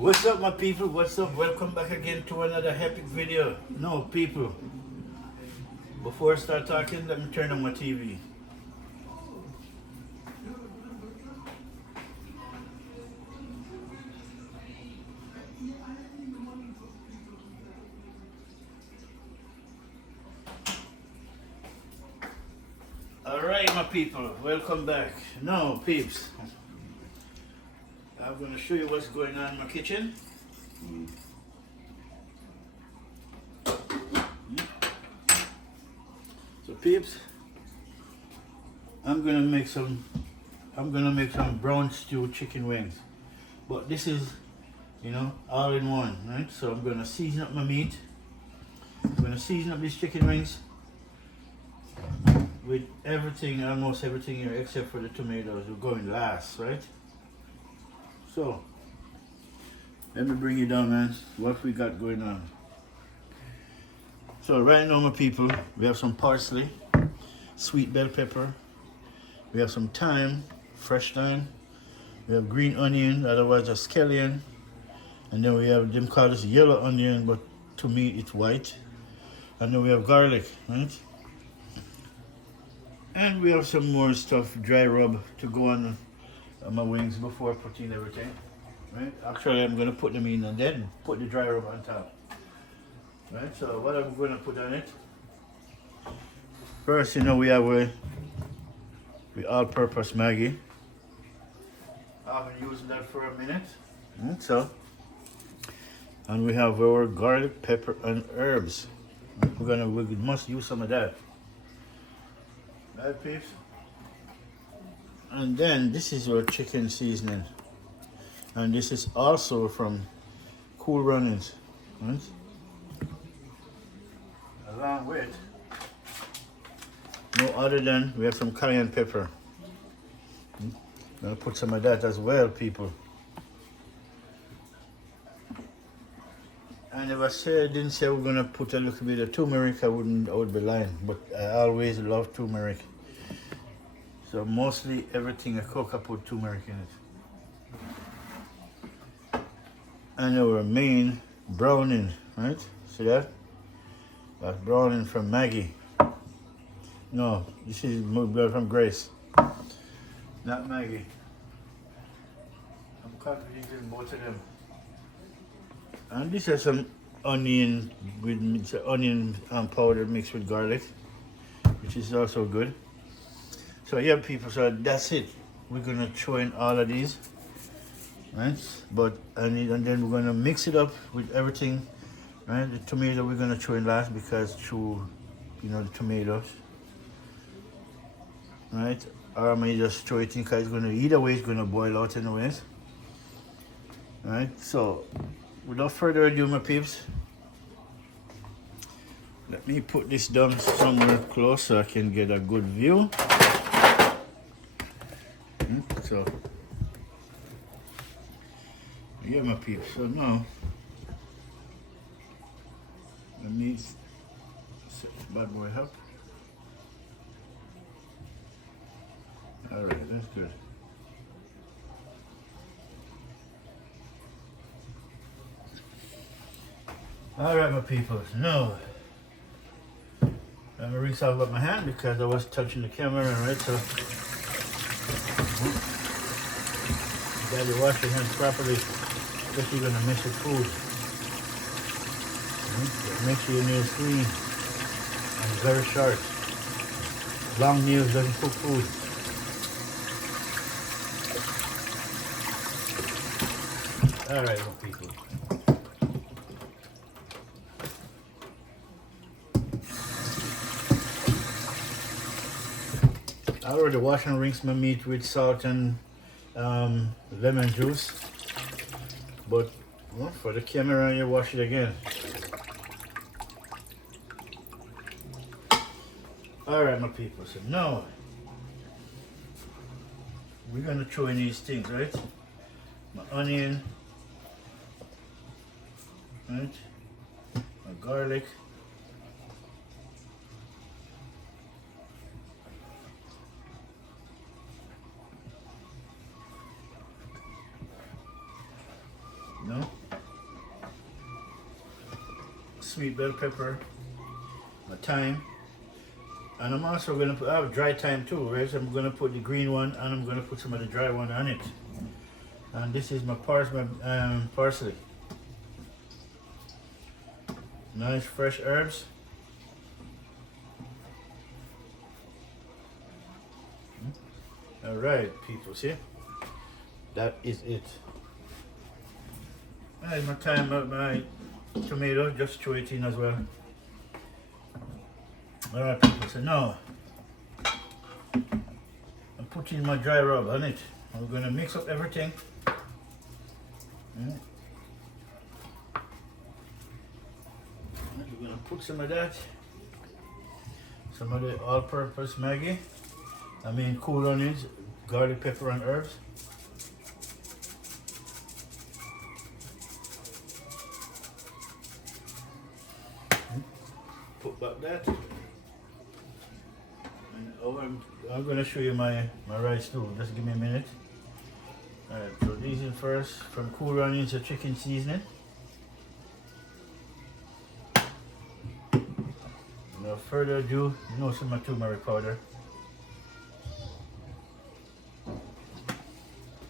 What's up, my people? What's up? Welcome back again to another epic video. No, people, before I start talking, let me turn on my TV. Alright, my people, welcome back. Now, peeps, I'm going to show you what's going on in my kitchen. So, peeps, I'm gonna make some brown stew chicken wings. But this is, all in one, right? So I'm gonna season up my meat. I'm gonna season up these chicken wings with everything, almost everything here except for the tomatoes. We're going last, right? So let me bring you down, man. What we got going on. So right now, my people, we have some parsley, sweet bell pepper, we have some thyme, fresh thyme, we have green onion, otherwise a scallion, and then we have them called this yellow onion, but to me it's white, and then we have garlic, right? And we have some more stuff, dry rub, to go on my wings before putting everything, right? Actually, I'm going to put them in and then put the dry rub on top. Right, so what I'm going to put on it, first, we have the all-purpose Maggi. I've been using that for a minute. And we have our garlic, pepper, and herbs. We must use some of that. Right, peeps? And then this is our chicken seasoning. And this is also from Cool Runnings. Right? Along with, no other than we have some cayenne pepper. Gonna put some of that as well, people. And if I didn't say we're gonna put a little bit of turmeric, I would be lying. But I always love turmeric. So mostly everything I cook, I put turmeric in it. And our main browning, right? See that? That's browning from Maggi. No, this is from Grace, not Maggi. I'm confident in both of them. And this is some onion powder mixed with garlic, which is also good. So yeah, people. So that's it. We're gonna throw in all of these, right? And then we're gonna mix it up with everything. Right, the tomato we're gonna throw in last because the tomatoes. Right, or I may just throw it in because either way it's gonna boil out anyways. Right, so without further ado, my peeps, let me put this down somewhere close so I can get a good view. So yeah, my peeps. So now, let me set this bad boy up. Alright, that's good. Alright, my people. Now, I'm going to rinse off with my hand because I was touching the camera, right? So, you got to wash your hands properly, especially you're going to mess with food. Make sure your nails clean and very sharp. Long nails doesn't cook food. Alright, my people. I already washed and rinsed my meat with salt and lemon juice. But for the camera, you wash it again. Alright, my people, so now we're gonna throw in these things, right? My onion, right? My garlic, know, sweet bell pepper, my thyme, and I'm also gonna put, I have dry thyme too, right? So I'm gonna put the green one and I'm gonna put some of the dry one on it. And this is my parsley. Nice fresh herbs. All right, people, see? That is it. Alright, my thyme, my tomato, just throw it in as well. Alright, people, so now I'm putting my dry rub on it. I'm gonna mix up everything. We're gonna put some of that, some of the all-purpose Maggi. I mean cool onions, garlic, pepper, and herbs. Put back that. And I'm gonna show you my rice too. Just give me a minute. Alright, so these in first from cool onions to chicken seasoning. No further ado, you know some of my turmeric powder.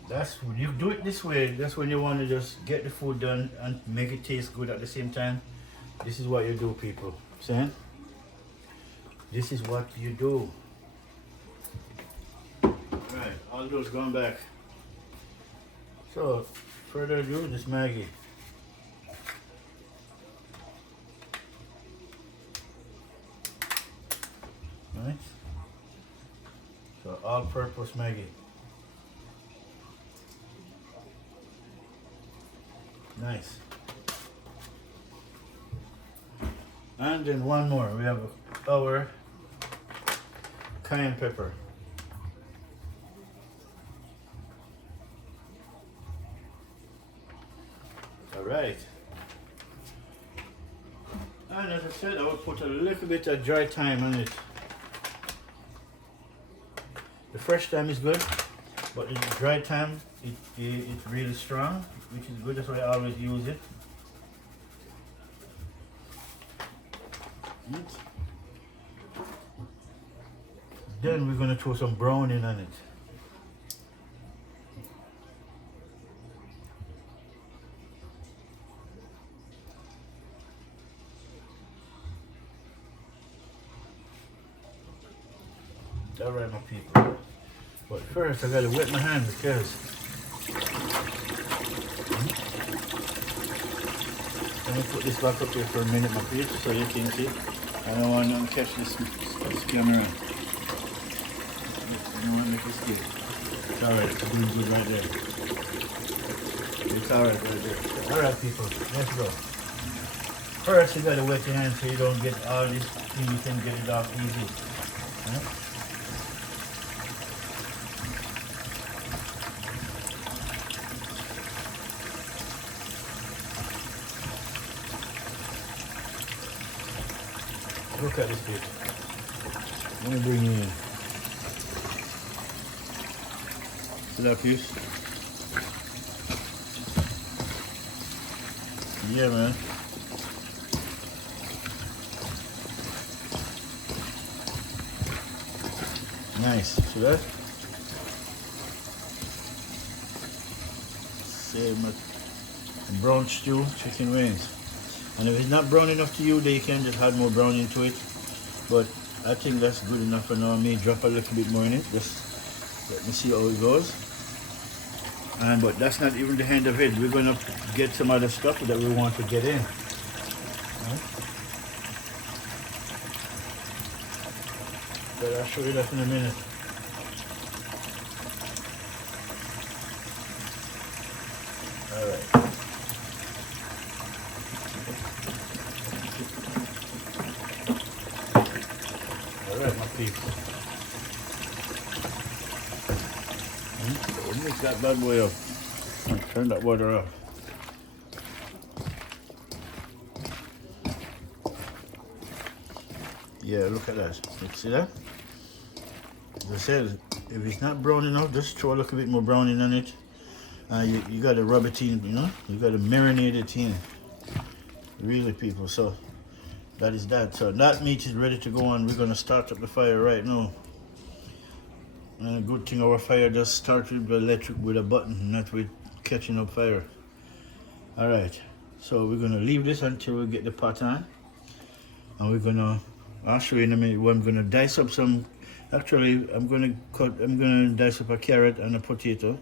That's when you do it this way, that's when you want to just get the food done and make it taste good at the same time. This is what you do, people. See? This is what you do. Right, all those going back. So, further ado, this Maggi. Right? So, all-purpose Maggi. Nice. And then one more. We have our cayenne pepper. All right. And as I said, I will put a little bit of dry thyme on it. The fresh thyme is good, but the dry thyme, it's really strong, which is good. That's why I always use it. Then we're going to throw some browning on it. All right, my people. But first, I got to wet my hand because let me put this back up here for a minute, my people, so you can see. I don't want to catch this camera. I don't want to make this good. It's alright, it's doing good right there. It's alright right there. Alright, people, let's go. First, you gotta wet your hands so you don't get all this thing, you can get it off easy. Huh? Look at this, people. Let me bring you in. See that piece? Yeah, man. Nice. See that? Same brown stew, chicken wings. And if it's not brown enough to you, then you can just add more brown into it. But I think that's good enough for now. I may drop a little bit more in it. Just let me see how it goes. But that's not even the end of it. We're gonna get some other stuff that we want to get in. Right? But I'll show you that in a minute. All right. Alright, my people. We'll mix that bad boy up. Turn that water off. Yeah, look at that. You see that? As I said, if it's not brown enough, just throw a little bit more browning on it. You got to rub it in, you know. You got to marinate it in. Really, people. So that is that. So that meat is ready to go on. We're gonna start up the fire right now. And a good thing our fire just started with the electric with a button, not with catching up fire. Alright, so we're gonna leave this until we get the pot on. And we're gonna, I'll show you in a minute what I'm gonna dice up some. Actually, I'm gonna dice up a carrot and a potato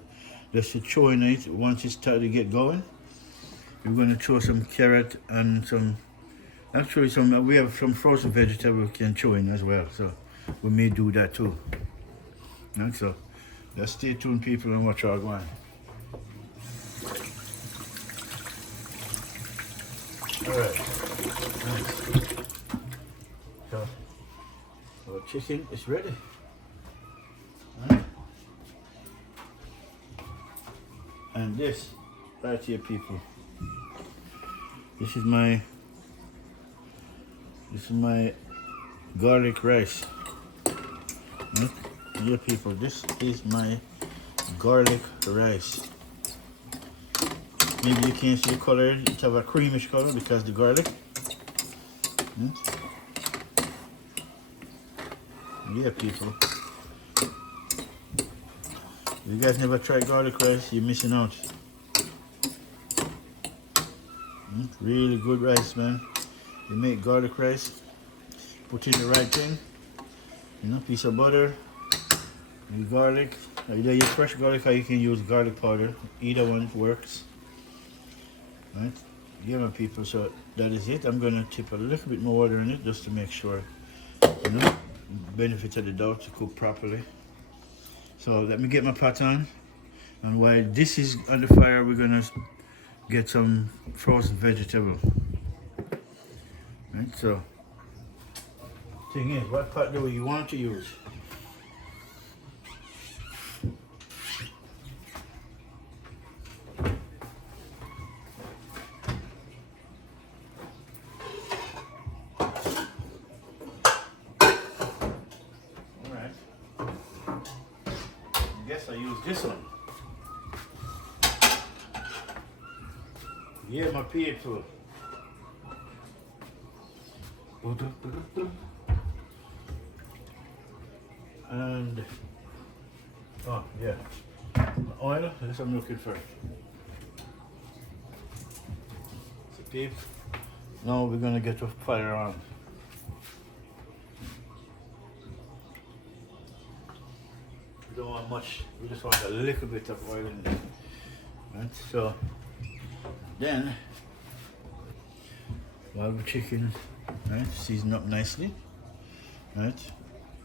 just to throw in it once it starts to get going. We're gonna throw some carrot and some, actually we have some frozen vegetable we can throw in as well. So we may do that too. And so let's stay tuned, people, and watch our going. Alright. So our chicken is ready. Right. And this right here, people. This is my garlic rice. Right. Yeah, people, this is my garlic rice. Maybe you can't see the color, it have a creamish color because the garlic. Yeah, people. If you guys never tried garlic rice, you're missing out. Really good rice, man. You make garlic rice, put in the right thing, you know, piece of butter, and garlic, either your fresh garlic or you can use garlic powder. Either one works. Right? Yeah, my people, so that is it. I'm gonna tip a little bit more water in it just to make sure, you know, benefit of the doubt to cook properly. So let me get my pot on, and while this is on the fire, we're gonna get some frozen vegetable. Right, so thing is, what pot do you want to use? I use this one. Yeah, my people. And oh yeah, oil. That's what I'm looking for. So, peeps. Now we're gonna get the fire on. We don't want much, we just want a little bit of oil in there. Right, so then while the chicken, right, season up nicely, right,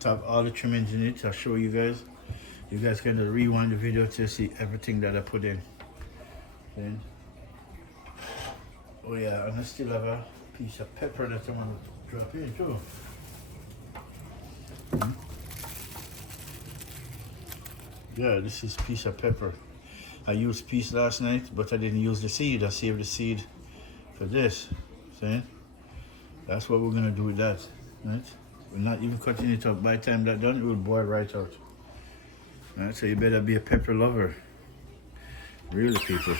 have all the trimmings in it. I'll show you guys. You guys can rewind the video to see everything that I put in. Then oh yeah, and I still have a piece of pepper that I'm gonna drop in too. Yeah, this is piece of pepper. I used piece last night, but I didn't use the seed. I saved the seed for this. See? That's what we're gonna do with that. Right? We're not even cutting it up. By the time that's done, it will boil right out. Right? So you better be a pepper lover. Really, people.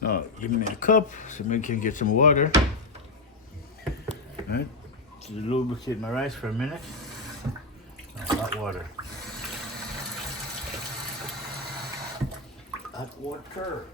Now, give me a cup so we can get some water. Right? To lubricate my rice for a minute. Hot water. Hot water.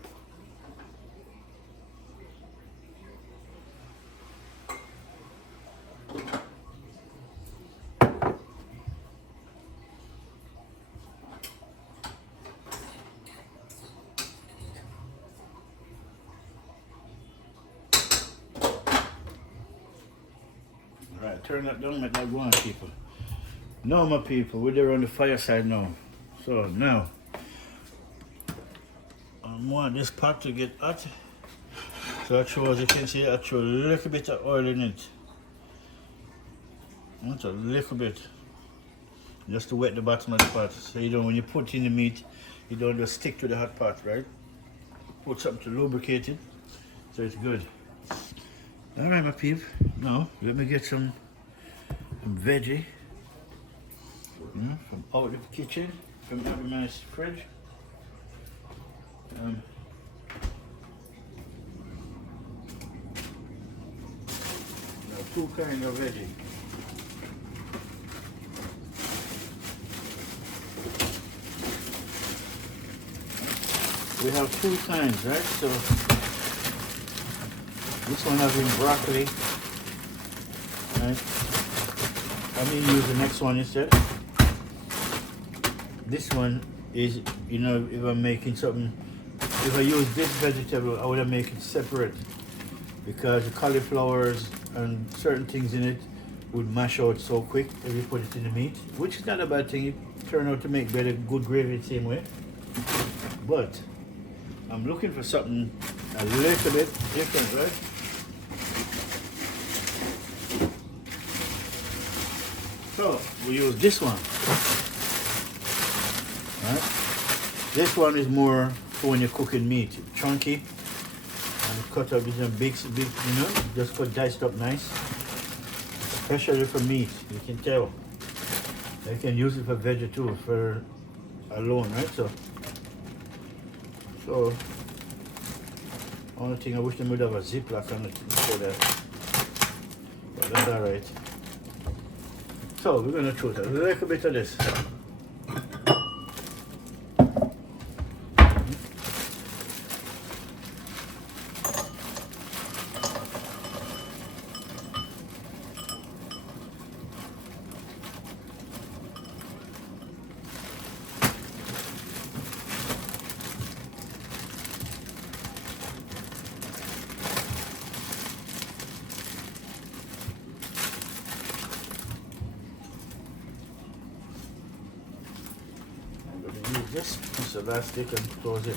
Alright, turn that down, let that go on, people. Now, my people, we're there on the fireside now. So now, I want this pot to get hot. So I throw, as you can see, I throw a little bit of oil in it. Not a little bit. Just to wet the bottom of the pot. So you don't, when you put in the meat, you don't just stick to the hot pot, right? Put something to lubricate it, so it's good. Alright, my peep. Now, let me get some veggie. From out of the kitchen, from out of my fridge. Um, now two kinds of veggie. We have two kinds, right? So this one having broccoli, right? I may use the next one instead. This one is, you know, if I'm making something, if I use this vegetable, I would make it separate because the cauliflowers and certain things in it would mash out so quick if you put it in the meat, which is not a bad thing. It turn out to make better, good gravy the same way. But I'm looking for something a little bit different, right? So we use this one. Right? This one is more for when you're cooking meat, chunky, and cut up in big, you know, just cut diced up nice. Especially for meat, you can tell. You can use it for veggie too, for alone, right? So only thing I wish they would have a ziplock on it instead of, but that's all right. So we're gonna throw a little bit of this. Use this piece of elastic and close it.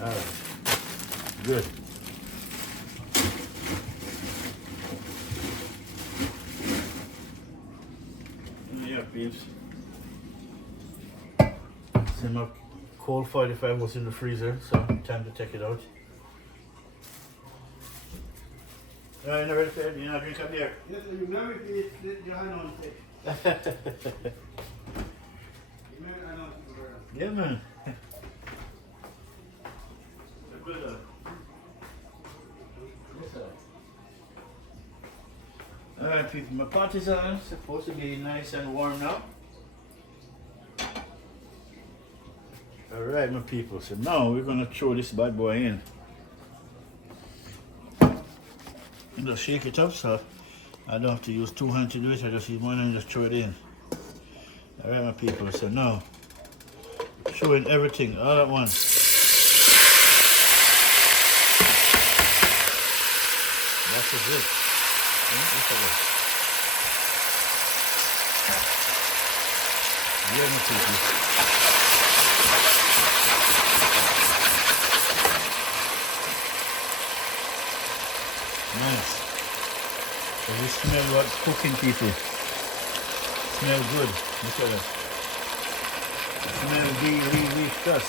Alright, good. Yeah, peeps. See, my cold 45 was in the freezer, so time to take it out. You're not ready for it? You're not drinking a beer? Yes, you never eat your hand on it. Yeah, man. Good. Alright, people, my pot is on. Supposed to be nice and warm now. Alright, my people. So now we're going to throw this bad boy in. Just shake it up so I don't have to use two hands to do it. I just use one hand and just throw it in. Alright, my people. So now, throwing everything all at once. That's a good. Yeah, my people. Nice. So we smell what's cooking, people. Smell good. Look at that. Smell really fresh.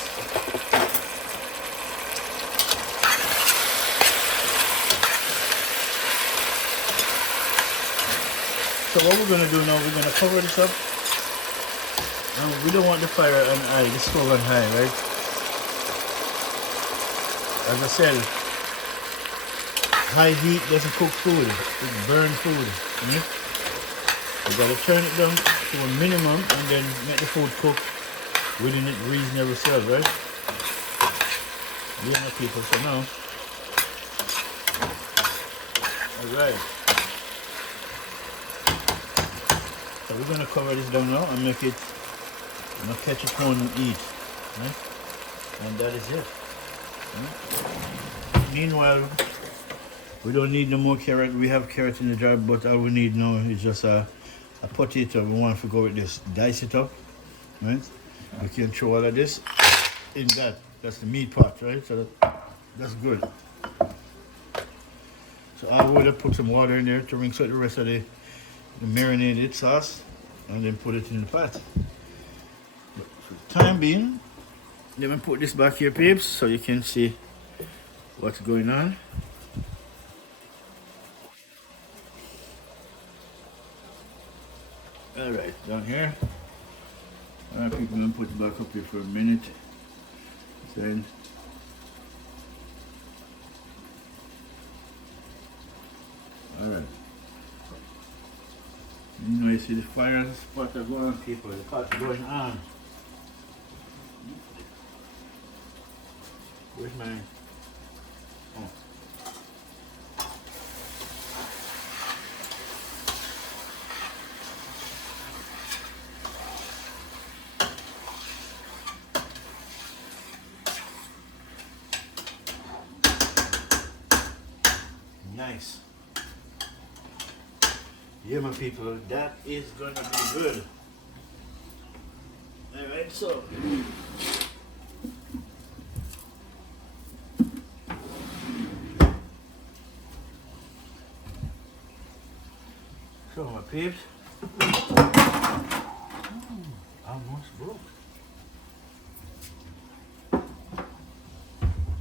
So what we're going to do now, we're going to cover this up. And we don't want the fire on high, the stove on high, right? As I said, high heat doesn't cook food, it burns food. You gotta turn it down to a minimum and then make the food cook within it reasonable self, right? Yeah, my people, so now. Alright. So we're gonna cover this down now and make it, catch it on and eat. Right? And that is it. Right? Meanwhile, we don't need no more carrot. We have carrot in the jar, but all we need now is just a potato. We want to go with this. Dice it up, right? We can throw all of this in that. That's the meat pot, right? So that's good. So I would have put some water in there to rinse out the rest of the marinated sauce and then put it in the pot. But for the time being, let me put this back here, peeps, so you can see what's going on. Alright, down here. Alright, people, I'm gonna put it back up here for a minute. Then alright. You know, you see the fire spot are going on, people. The pot going on. Where's my... Oh. Nice. Yeah, my people, that is gonna be good. Alright, so my peeps, almost broke.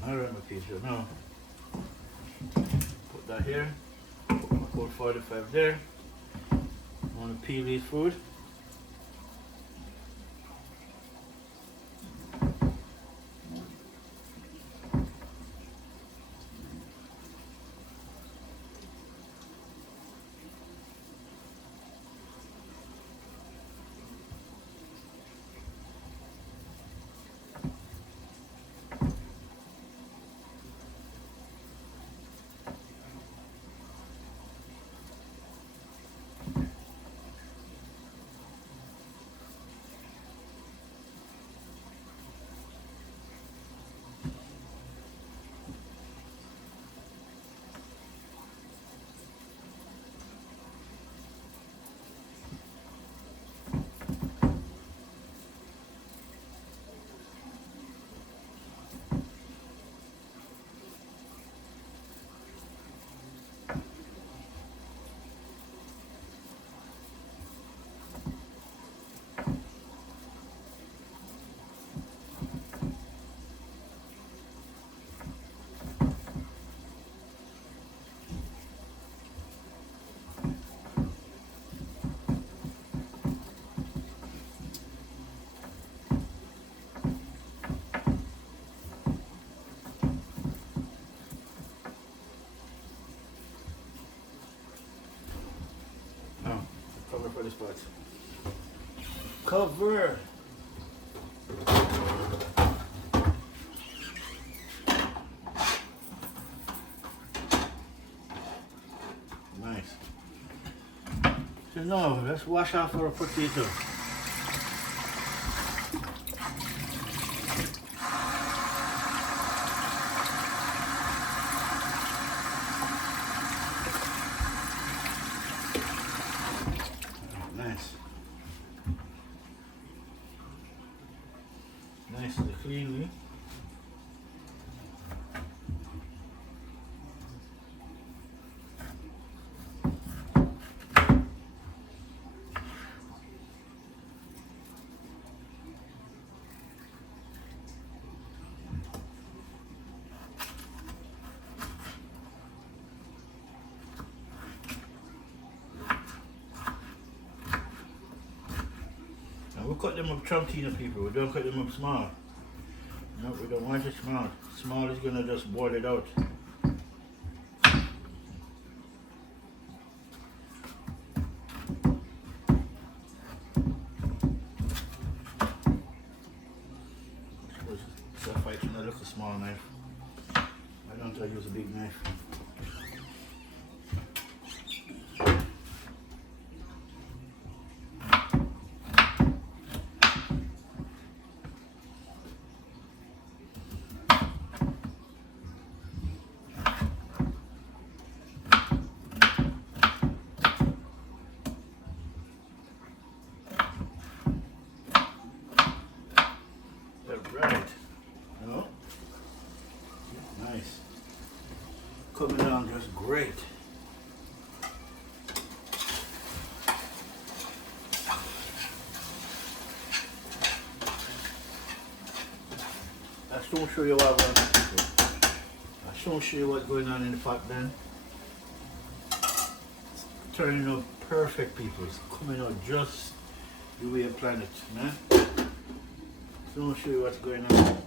Alright, my peeps, now put that here, put my 445 there. I want to peel this food. Cover for this part. Cover. Nice. So now let's wash off our potato. Nice and cleanly. We cut them up trumptina, people. We don't cut them up small. No, we don't want it small. Small is gonna just boil it out. So if I can look a small knife. I don't use a big knife. Right. No? Nice. Coming along just great. I still show you what going on. I still show you what's going on in the pot then. Turning up perfect, people. It's coming out just the way I planned it, man. So I'll show you what's going on.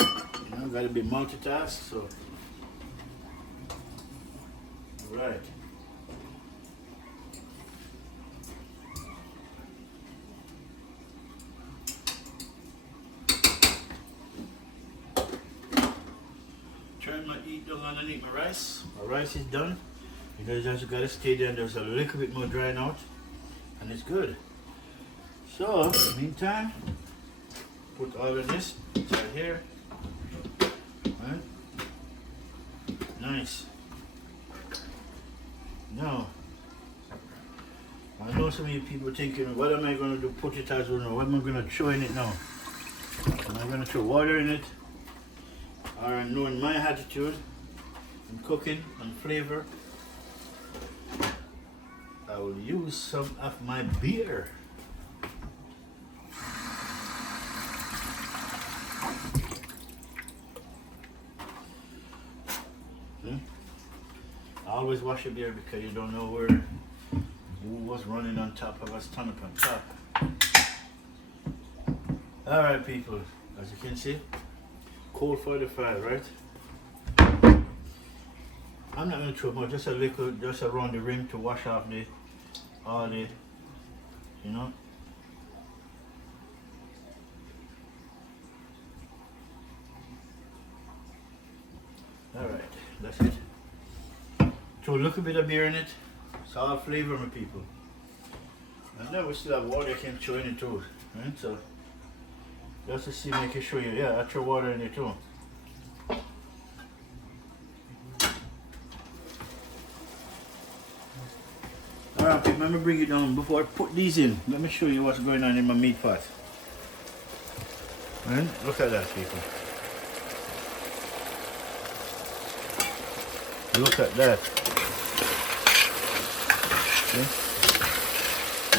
You know, gotta be multitask, so. Alright. Turn my heat down underneath my rice. My rice is done. You just gotta stay there. There's a little bit more drying out, and it's good. So, meantime, put all of this right here. Right? Nice. Now, I know some of you people thinking, what am I going to do? Put it as well? What am I going to throw in it now? Am I going to throw water in it? Or knowing my attitude and cooking and flavor, I will use some of my beer. Always wash your beer because you don't know who was running on top of us, ton up on top. Alright people, as you can see, cold 45, right? I'm not going to throw much, just a little, just around the rim to wash off all the, you know. Alright, that's it. Throw a little bit of beer in it. It's all flavor, my people. And then we still have water I can throw in it too. Right? So just to see, make sure you, yeah, I throw water in it too. Alright people, let me bring it down. Before I put these in, let me show you what's going on in my meat pot. Right? Look at that, people. Look at that. Okay.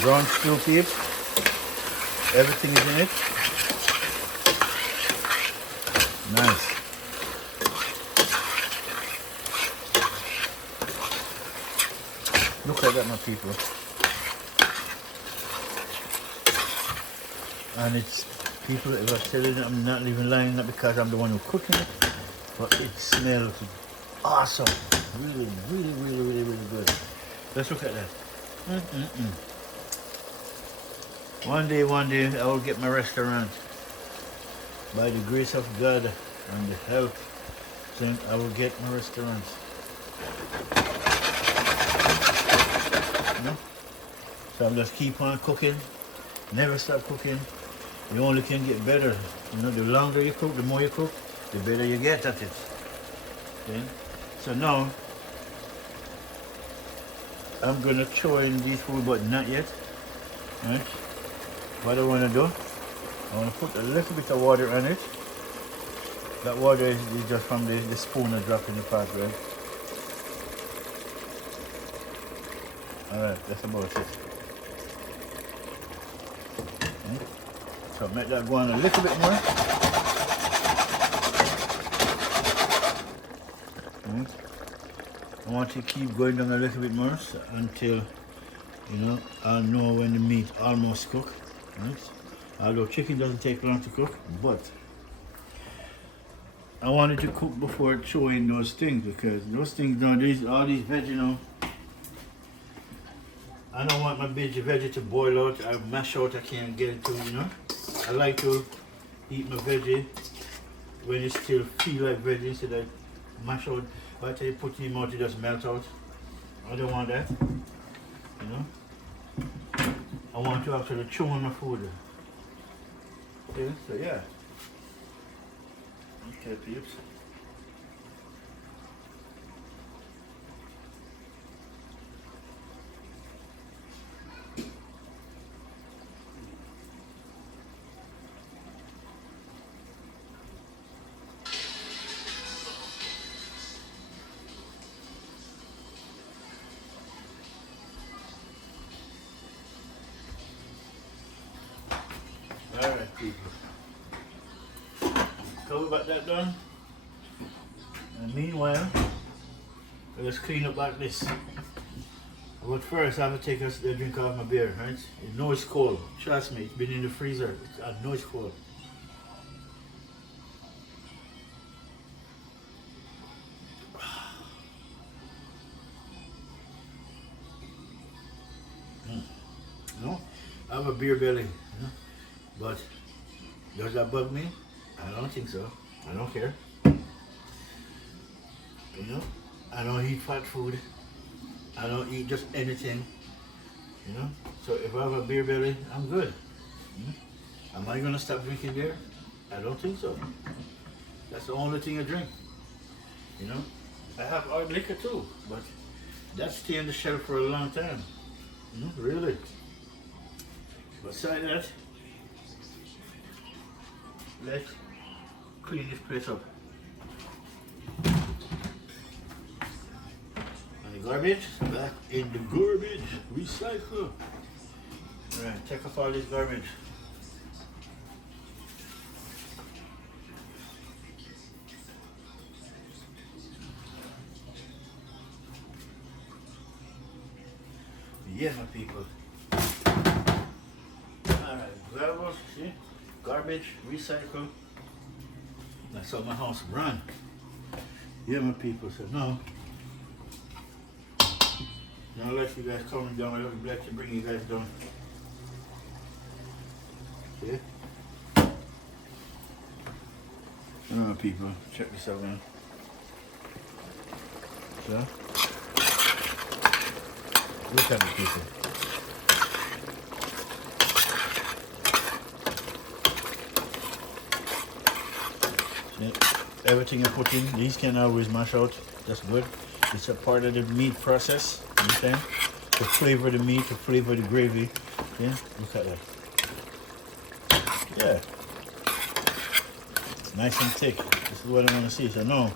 Brown stew peeps. Everything is in it. Nice. Look at that, my people. And it's, people, if I tell you, I'm not even lying, not because I'm the one who's cooking it, but it smells awesome. Really, really, really, really, really good. Let's look at that. One day I will get my restaurant. By the grace of God and the help, then I will get my restaurant. You know? So I'll just keep on cooking, never stop cooking. You only can get better. You know, the longer you cook, the more you cook, the better you get at it. Okay? So now, I'm gonna throw in these food, but not yet. Right? What I wanna do, I wanna put a little bit of water on it. That water is just from the spoon I dropped in the pot, right? Alright, that's about it. Okay. So make that go on a little bit more. Okay. I want to keep going down a little bit more until, you know, I'll know when the meat almost cooked. Right? Although chicken doesn't take long to cook, but I wanted to cook before throwing those things, because those things, all these veg, you know, I don't want my veggie to boil out or mash out. I can't get it to, you know. I like to eat my veggie when it still feel like veggie instead of mash out. By the time you put it in your mouth, it just melt out. I don't want that, you know. I want to actually chew on my food. Okay, so yeah. Okay, peeps. Alright, people. So we got that done. And meanwhile, let's clean up like this. But first, I have to take a drink of my beer, right? You know it's cold. Trust me, it's been in the freezer. I know it's cold. No, I have a beer belly, you know? But does that bug me? I don't think so. I don't care. You know, I don't eat fat food. I don't eat just anything. You know, so if I have a beer belly, I'm good. Am I gonna stop drinking beer? I don't think so. That's the only thing I drink. You know, I have hard liquor too, but that stay on the shelf for a long time. Really. Besides that, let's clean this place up. And the garbage, back in the garbage, recycle. Alright, take off all this garbage. Yeah, my people. Alright, garbage, see? Garbage, recycle. That's how my house run. Yeah, my people. So no. Now let you guys come down. I would like to bring you guys down. See? Alright, people. Check this out, man. So, look at it, people. See? Everything I put in, these can always mash out. That's good. It's a part of the meat process. Understand? To flavor the meat, to flavor the gravy. Yeah, look at that. Yeah. It's nice and thick. This is what I want to see. So now,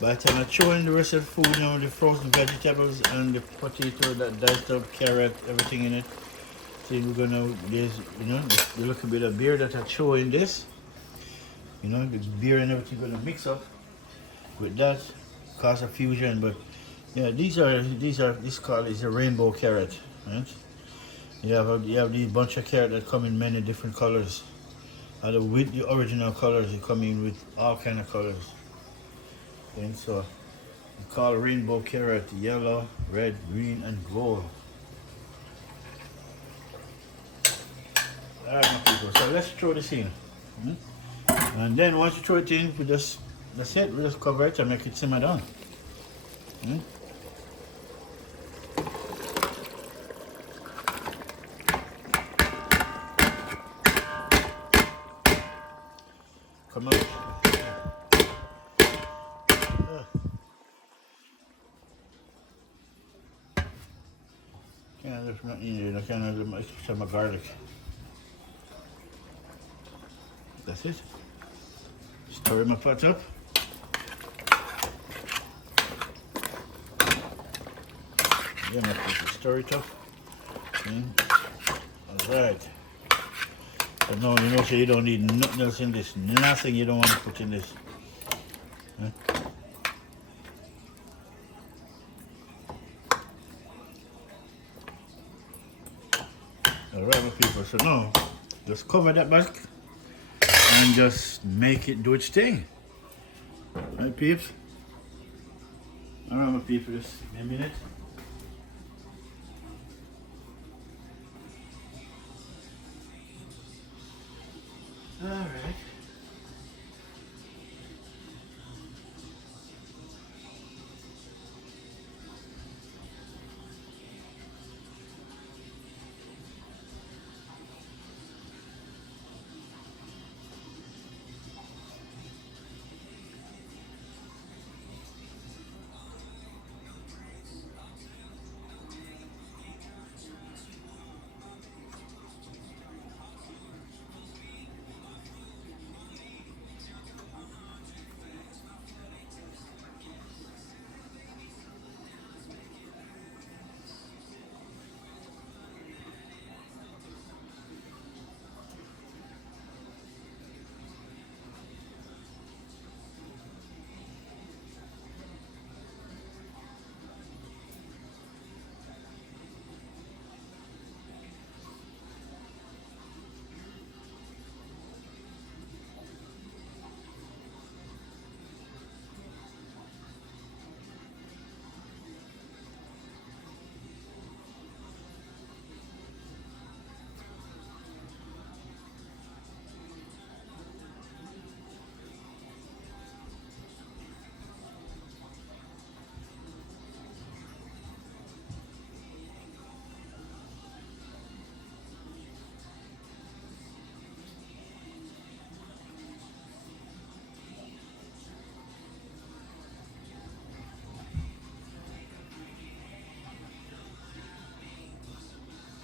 by the time I throw in the rest of the food, you know, the frozen vegetables and the potato, that diced up carrot, everything in it. See, we're gonna, there's, you know, the little bit of beer that I throw in this. You know, the beer and everything gonna mix up with that, cause a fusion. But yeah, this called is a rainbow carrot, right? You have these bunch of carrot that come in many different colors. And with the original colors, they come in with all kind of colors. And so we call rainbow carrot yellow, red, green, and gold. Alright, my people, so let's throw this in. And then once you throw it in, we just, that's it, we just cover it and make it simmer down. Come on. Yeah, there's nothing in there. I can't have some garlic. That's it. Stir my pot up. Yeah, my people, stir it up. Alright. So now you know, so you don't need nothing else in this. Nothing you don't want to put in this. Alright, my people, so now just cover that back and just make it do its thing. Right, peeps? Alright, my people, just a minute.